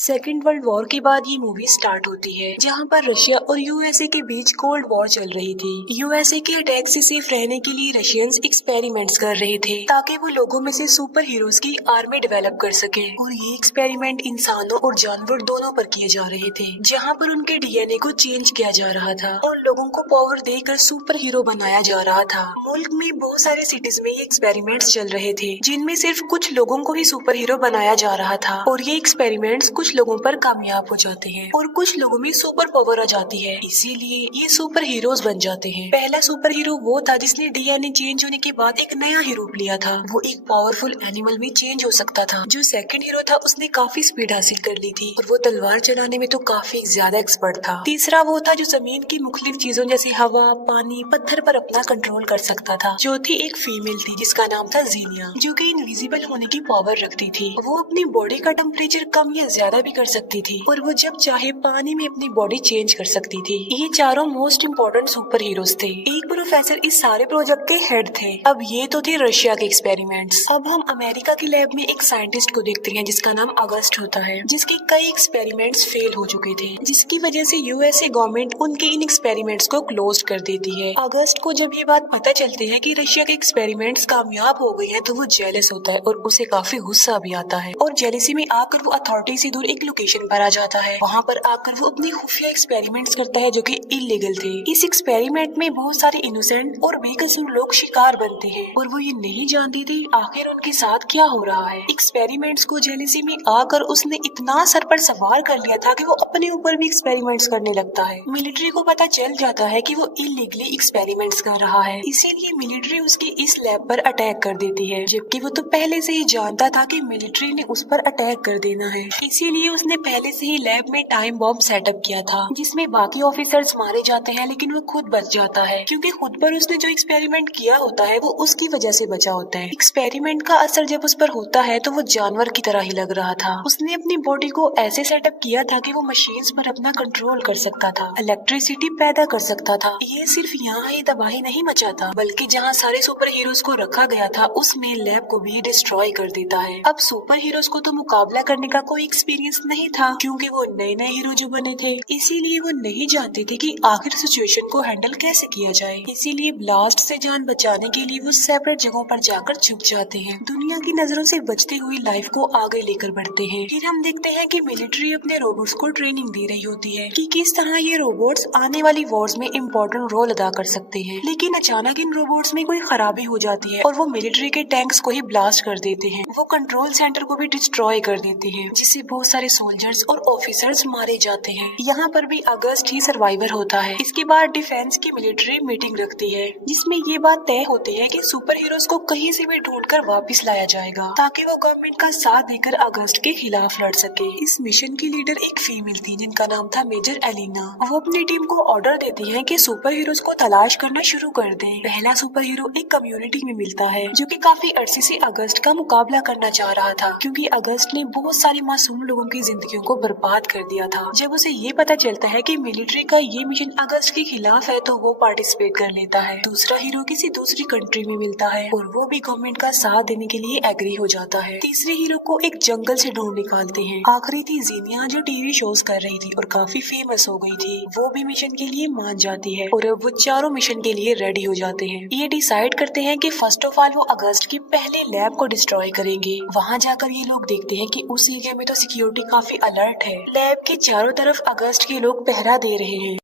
Second world war के बाद ये मूवी स्टार्ट होती है, जहाँ पर रशिया और यूएसए के बीच कोल्ड वॉर चल रही थी। यूएसए के अटैक से सेफ रहने के लिए रशियंस एक्सपेरिमेंट्स कर रहे थे ताकि वो लोगों में से सुपर हीरोज की आर्मी डेवलप कर सके। और ये एक्सपेरिमेंट इंसानों और जानवर दोनों पर किए जा रहे थे, जहाँ पर उनके डीएनए को चेंज किया जा रहा था और लोगों को पावर देकर सुपर हीरो बनाया जा रहा था। मुल्क में बहुत सारे सिटीज में ये एक्सपेरिमेंट्स चल रहे थे, जिनमें सिर्फ कुछ लोगों को ही सुपर हीरो बनाया जा रहा था। और ये एक्सपेरिमेंट्स कुछ लोगों पर कामयाब हो जाते हैं और कुछ लोगों में सुपर पावर आ जाती है, इसीलिए ये सुपर हीरोज बन जाते हैं। पहला सुपर हीरो वो था जिसने डीएनए चेंज होने के बाद एक नया ही रूप लिया था। वो एक पावरफुल एनिमल में चेंज हो सकता था। जो सेकंड हीरो था उसने काफी स्पीड हासिल कर ली थी और वो तलवार चलाने में तो काफी ज्यादा एक्सपर्ट था। तीसरा वो था जो जमीन की मुख्तलिफ चीजों जैसे हवा, पानी, पत्थर पर अपना कंट्रोल कर सकता था। चौथी एक फीमेल थी जिसका नाम था जीनिया, जो कि इनविजिबल होने की पावर रखती थी। वो अपनी बॉडी का टेम्परेचर कम या ज्यादा भी कर सकती थी और वो जब चाहे पानी में अपनी बॉडी चेंज कर सकती थी। ये चारों मोस्ट इम्पोर्टेंट सुपर हीरोज थे। एक प्रोफेसर इस सारे प्रोजेक्ट के हेड थे। अब ये तो थे रशिया के एक्सपेरिमेंट्स। अब हम अमेरिका की लैब में एक साइंटिस्ट को देखते हैं जिसका नाम अगस्ट होता है, जिसके कई एक्सपेरिमेंट्स फेल हो चुके थे, जिसकी वजह से यूएसए गवर्नमेंट उनके इन एक्सपेरिमेंट्स को क्लोज कर देती है। अगस्ट को जब ये बात पता चलती है कि रशिया के एक्सपेरिमेंट्स कामयाब हो गए हैं, तो वो जेलस होता है और उसे काफी गुस्सा भी आता है और जेलसी में आकर वो अथॉरिटी से दूर एक लोकेशन पर आ जाता है। वहाँ पर आकर वो अपने खुफिया एक्सपेरिमेंट्स करता है जो कि इलीगल थे। इस एक्सपेरिमेंट में बहुत सारे इनोसेंट और बेकसूर लोग शिकार बनते हैं और वो ये नहीं जानते थे आखिर उनके साथ क्या हो रहा है। एक्सपेरिमेंट्स को जेलसी में आकर उसने इतना सर पर सवार कर लिया था कि वो अपने ऊपर भी एक्सपेरिमेंट्स करने लगता है। मिलिट्री को पता चल जाता है कि वो इलीगली एक्सपेरिमेंट्स कर रहा है, इसीलिए मिलिट्री उसकी इस लैब पर अटैक कर देती है, जबकि वो तो पहले से ही जानता था कि मिलिट्री ने उस पर अटैक कर देना है। इसीलिए उसने पहले से ही लैब में टाइम बॉम्ब सेटअप किया था, जिसमें बाकी ऑफिसर्स मारे जाते हैं लेकिन वो खुद बच जाता है, क्योंकि खुद पर उसने जो एक्सपेरिमेंट किया होता है वो उसकी वजह से बचा होता है। एक्सपेरिमेंट का असर जब उस पर होता है तो वो जानवर की तरह ही लग रहा था। उसने अपनी बॉडी को ऐसे सेटअप किया था कि वो मशीन्स पर अपना कंट्रोल कर सकता था, इलेक्ट्रिसिटी पैदा कर सकता था। ये सिर्फ यहाँ ही तबाही नहीं मचाता, बल्कि जहाँ सारे सुपर हीरोज को रखा गया था उसमें लैब को भी डिस्ट्रॉय कर देता है। अब सुपर हीरोज को तो मुकाबला करने का कोई एक्सपीरियंस नहीं था, क्योंकि वो नए नए हीरो जो बने थे, इसीलिए वो नहीं जानते थे कि आखिर सिचुएशन को हैंडल कैसे किया जाए। इसीलिए ब्लास्ट से जान बचाने के लिए वो सेपरेट जगहों पर जाकर छुप जाते हैं, दुनिया की नजरों से बचते हुए लाइफ को आगे लेकर बढ़ते हैं। फिर हम देखते हैं कि मिलिट्री अपने रोबोट्स को ट्रेनिंग दे रही होती है कि किस तरह ये रोबोट्स आने वाली वॉर्स में इम्पोर्टेंट रोल अदा कर सकते हैं। लेकिन अचानक इन रोबोट्स में कोई खराबी हो जाती है और वो मिलिट्री के टैंक्स को ही ब्लास्ट कर देते हैं। वो कंट्रोल सेंटर को भी डिस्ट्रॉय कर देते हैं, जिससे बहुत सारे सोल्जर्स और ऑफिसर्स मारे जाते हैं। यहाँ पर भी अगस्त ही सर्वाइवर होता है। इसके बाद डिफेंस की मिलिट्री मीटिंग रखती है, जिसमें ये बात तय होती है कि सुपर हीरोज को कहीं से भी ढूंढकर वापस लाया जाएगा, ताकि वो गवर्नमेंट का साथ देकर अगस्त के खिलाफ लड़ सके। इस मिशन की लीडर एक फीमेल थी जिनका नाम था मेजर एलिना। वो अपनी टीम को ऑर्डर देती है कि सुपर हीरोज को तलाश करना शुरू कर दें। पहला सुपर हीरो एक कम्युनिटी में मिलता है जो कि काफी अरसे से अगस्त का मुकाबला करना चाह रहा था, क्योंकि अगस्त ने बहुत सारी मासूम लोगों की जिंदगियों को बर्बाद कर दिया था। जब उसे ये पता चलता है कि मिलिट्री का ये मिशन अगस्त के खिलाफ है तो वो पार्टिसिपेट कर लेता है। दूसरा हीरो किसी दूसरी कंट्री में मिलता है और वो भी गवर्नमेंट का साथ देने के लिए एग्री हो जाता है। तीसरे हीरो को एक जंगल से ढूंढ निकालते हैं। आखिरी थी जीनिया, जो टीवी शोज कर रही थी और काफी फेमस हो गई थी। वो भी मिशन के लिए मान जाती है और अब वो चारों मिशन के लिए रेडी हो जाते हैं। ये डिसाइड करते हैं कि फर्स्ट ऑफ ऑल वो अगस्त की पहले लैब को डिस्ट्रॉय करेंगे। वहाँ जाकर ये लोग देखते हैं कि उस एरिया में तो सिक्योरिटी काफी अलर्ट है। लैब के चारों तरफ अगस्त के लोग पहरा दे रहे हैं।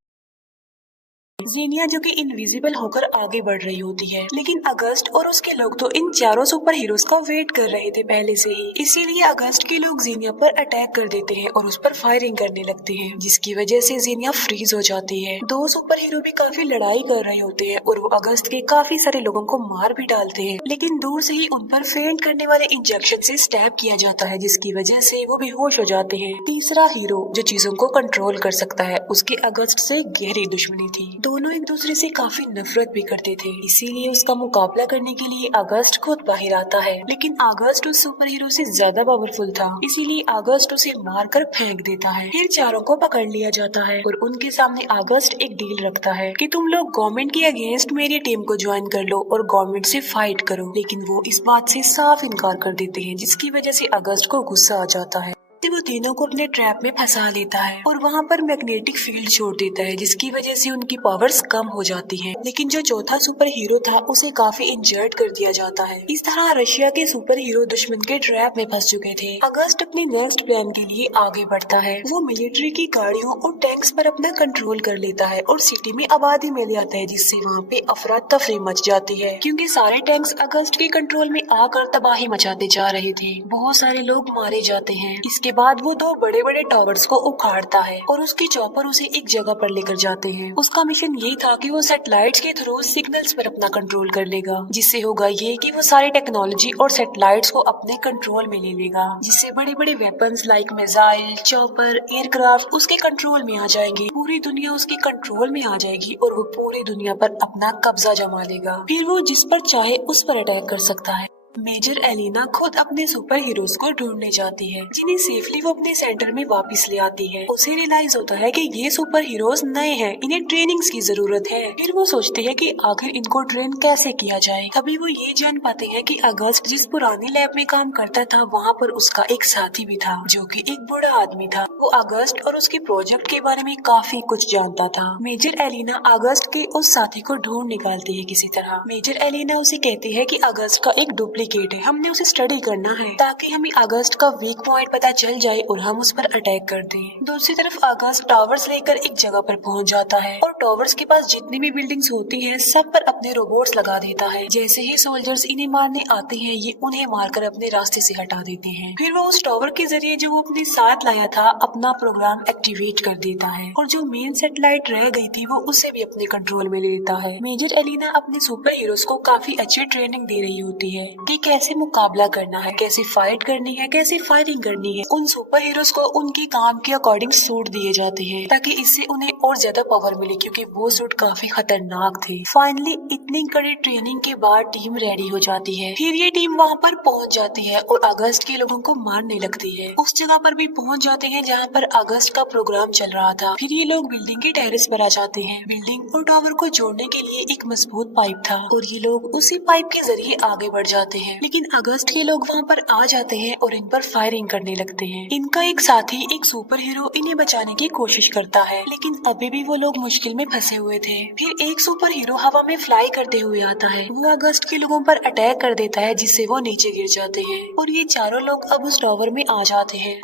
जीनिया जो कि इनविजिबल होकर आगे बढ़ रही होती है, लेकिन अगस्त और उसके लोग तो इन चारों सुपर हीरोज का वेट कर रहे थे पहले से ही। इसीलिए अगस्त के लोग जीनिया पर अटैक कर देते हैं और उस पर फायरिंग करने लगते हैं, जिसकी वजह से जीनिया फ्रीज हो जाती है। दो सुपर हीरो भी काफी लड़ाई कर रहे होते हैं और वो अगस्त के काफी सारे लोगों को मार भी डालते हैं, लेकिन दूर से ही उन पर फेंट करने वाले इंजेक्शन से स्टैब किया जाता है, जिसकी वजह से वो बेहोश हो जाते हैं। तीसरा हीरो जो चीजों को कंट्रोल कर सकता है, उसकी अगस्त से गहरी दुश्मनी थी। दोनों एक दूसरे से काफी नफरत भी करते थे, इसीलिए उसका मुकाबला करने के लिए अगस्त खुद बाहर आता है। लेकिन अगस्त उस सुपर हीरो से ज्यादा पावरफुल था, इसीलिए अगस्त उसे मारकर फेंक देता है। फिर चारों को पकड़ लिया जाता है और उनके सामने अगस्त एक डील रखता है कि तुम लोग गवर्नमेंट के अगेंस्ट मेरी टीम को ज्वाइन कर लो और गवर्नमेंट से फाइट करो। लेकिन वो इस बात से साफ इनकार कर देते हैं, जिसकी वजह से अगस्त को गुस्सा आ जाता है। वो तीनों को अपने ट्रैप में फंसा लेता है और वहाँ पर मैग्नेटिक फील्ड छोड़ देता है, जिसकी वजह से उनकी पावर्स कम हो जाती हैं। लेकिन जो चौथा सुपर हीरो था उसे काफी इंजर्ड कर दिया जाता है। इस तरह रशिया के सुपर हीरो दुश्मन के ट्रैप में फंस चुके थे। अगस्त अपने नेक्स्ट प्लान के लिए आगे बढ़ता है। वो मिलिट्री की गाड़ियों और टैंक्स पर अपना कंट्रोल कर लेता है और सिटी में आबादी में ले आता है, जिससे वहाँ पे अफरा तफरी मच जाती है, क्योंकि सारे टैंक्स अगस्त के कंट्रोल में आकर तबाही मचाते जा रहे थे। बहुत सारे लोग मारे जाते हैं। इसके बाद वो दो बड़े बड़े टावर्स को उखाड़ता है और उसके चॉपर उसे एक जगह पर लेकर जाते हैं। उसका मिशन ये था कि वो सैटेलाइट्स के थ्रू सिग्नल्स पर अपना कंट्रोल कर लेगा, जिससे होगा ये कि वो सारी टेक्नोलॉजी और सैटेलाइट्स को अपने कंट्रोल में ले लेगा, जिससे बड़े बड़े weapons like missile, chopper, aircraft उसके कंट्रोल में आ जाएंगे। पूरी दुनिया उसके कंट्रोल में आ जाएगी और वो पूरी दुनिया पर अपना कब्जा जमा लेगा। फिर वो जिस पर चाहे उस पर अटैक कर सकता है। मेजर एलिना खुद अपने सुपर हीरोज को ढूंढने जाती है, जिन्हें सेफली वो अपने सेंटर में वापस ले आती है। उसे रियलाइज होता है कि ये सुपर हीरोज नए हैं, इन्हें ट्रेनिंग्स की जरूरत है। फिर वो सोचती है कि आखिर इनको ट्रेन कैसे किया जाए। तभी वो ये जान पाते हैं कि अगस्त जिस पुरानी लैब में काम करता था वहाँ पर उसका एक साथी भी था, जो कि एक बूढ़ा आदमी था। वो अगस्त और उसके प्रोजेक्ट के बारे में काफी कुछ जानता था। मेजर एलिना अगस्त के उस साथी को ढूंढ निकालती है किसी तरह। मेजर एलिना उसे कहती है कि अगस्त का एक डुप्लीकेट है, हमने उसे स्टडी करना है ताकि हमें अगस्त का वीक पॉइंट पता चल जाए और हम उस पर अटैक कर दें। दूसरी तरफ अगस्त टावर्स लेकर एक जगह पर पहुंच जाता है और टावर्स के पास जितनी भी बिल्डिंग्स होती हैं सब पर अपने रोबोट्स लगा देता है। जैसे ही सोल्जर्स इन्हें मारने आते हैं ये उन्हें मारकर अपने रास्ते से हटा देते हैं। फिर वो उस टावर के जरिए जो वो अपने साथ लाया था अपना प्रोग्राम एक्टिवेट कर देता है और जो मेन सैटेलाइट रह गई थी वो उसे भी अपने कंट्रोल में ले लेता है। मेजर एलिना अपने सुपर हीरोज को काफी अच्छी ट्रेनिंग दे रही होती है कि कैसे मुकाबला करना है, कैसे फाइट करनी है, कैसे फायरिंग करनी है। उन सुपर हीरोज को उनके काम के अकॉर्डिंग सूट दिए जाते हैं ताकि इससे उन्हें और ज्यादा पावर मिले, क्योंकि वो सूट काफी खतरनाक थे। फाइनली इतनी कड़ी ट्रेनिंग के बाद टीम रेडी हो जाती है। फिर ये टीम वहाँ पर पहुँच जाती है और अगस्त के लोगों को मारने लगती है। उस जगह पर भी पहुँच जाते हैं जहाँ पर अगस्त का प्रोग्राम चल रहा था। फिर ये लोग बिल्डिंग के टेरेस पर आ जाते हैं। बिल्डिंग और टावर को जोड़ने के लिए एक मजबूत पाइप था और ये लोग उसी पाइप के जरिए आगे बढ़ जाते हैं। लेकिन अगस्त के लोग वहाँ पर आ जाते हैं और इन पर फायरिंग करने लगते हैं। इनका एक साथी एक सुपर हीरो इन्हें बचाने की कोशिश करता है, लेकिन अभी भी वो लोग मुश्किल में फंसे हुए थे। फिर एक सुपर हीरो हवा में फ्लाई करते हुए आता है। वो अगस्त के लोगों पर अटैक कर देता है, जिससे वो नीचे गिर जाते हैं और ये चारों लोग अब उस टावर में आ जाते हैं।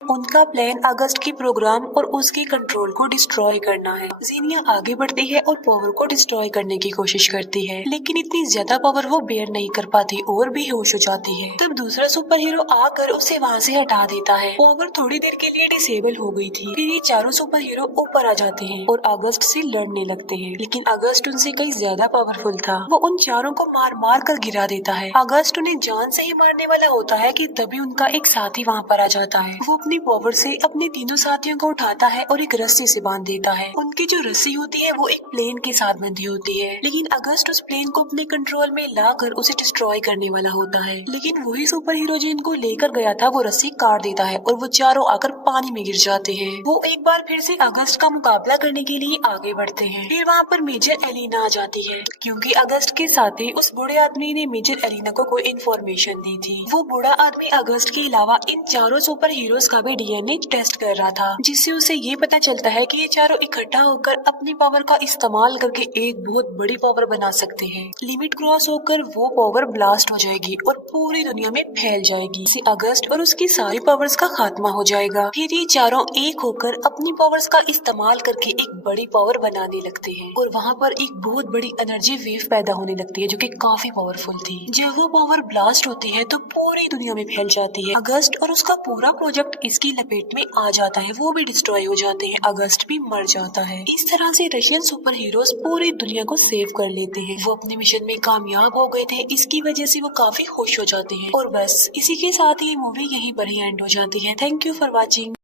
उनका प्लान अगस्त के प्रोग्राम और उसके कंट्रोल को डिस्ट्रॉय करना है। जीनिया आगे बढ़ती है और पावर को डिस्ट्रॉय करने की कोशिश करती है, लेकिन इतनी ज्यादा पावर वो बेयर नहीं कर पाती और बेहोश हो जाती है। तब दूसरा सुपर हीरो आकर उसे वहाँ से हटा देता है। पावर थोड़ी देर के लिए डिसेबल हो गई थी। फिर ये चारों सुपर हीरो ऊपर आ जाते हैं और अगस्त से लड़ने लगते हैं, लेकिन अगस्त उनसे कहीं ज्यादा पावरफुल था। वो उन चारों को मार मार कर गिरा देता है। अगस्त उन्हें जान से ही मारने वाला होता है कि तभी उनका एक साथी वहाँ पर आ जाता है। वो अपनी पावर से अपने तीनों साथियों को उठाता है और एक रस्सी से बांध देता है। उनकी जो रस्सी होती है वो एक प्लेन के साथ बंधी होती है, लेकिन अगस्त उस प्लेन को अपने कंट्रोल में लाकर उसे डिस्ट्रॉय करने वाला होता है। लेकिन वही सुपर हीरो जो इनको लेकर गया था वो रस्सी काट देता है और वो चारों आकर पानी में गिर जाते हैं। वो एक बार फिर से अगस्त का मुकाबला करने के लिए आगे बढ़ते हैं। फिर वहाँ पर मेजर एलिना आ जाती है, क्योंकि अगस्त के साथ ही उस बूढ़े आदमी ने मेजर एलिना को कोई इन्फॉर्मेशन दी थी। वो बूढ़ा आदमी अगस्त के अलावा इन चारों सुपर हीरोज का भी डीएनए टेस्ट कर रहा था, जिससे उसे ये पता चलता है कि ये चारों इकट्ठा होकर अपनी पावर का इस्तेमाल करके एक बहुत बड़ी पावर बना सकते हैं। लिमिट क्रॉस होकर वो पावर ब्लास्ट हो जाएगी और पूरी दुनिया में फैल जाएगी। इससे अगस्त और उसकी सारी पावर्स का खात्मा हो जाएगा। फिर ये चारों एक होकर अपनी पावर्स का इस्तेमाल करके एक बड़ी पावर बनाने लगते हैं और वहाँ पर एक बहुत बड़ी एनर्जी वेव पैदा होने लगती है, जो कि काफी पावरफुल थी। जब वो पावर ब्लास्ट होती है तो पूरी दुनिया में फैल जाती है। अगस्त और उसका पूरा प्रोजेक्ट इसकी लपेट में आ जाता है, वो भी डिस्ट्रॉय हो जाते हैं। अगस्त भी मर जाता है। इस तरह से रशियन सुपर हीरोज पूरी दुनिया को सेव कर लेते हैं। वो अपने मिशन में कामयाब हो गए थे, इसकी वजह से वो काफी खुश हो जाते हैं। और बस इसी के साथ ही मूवी यहीं पर ही एंड हो जाती है। Thank you for watching.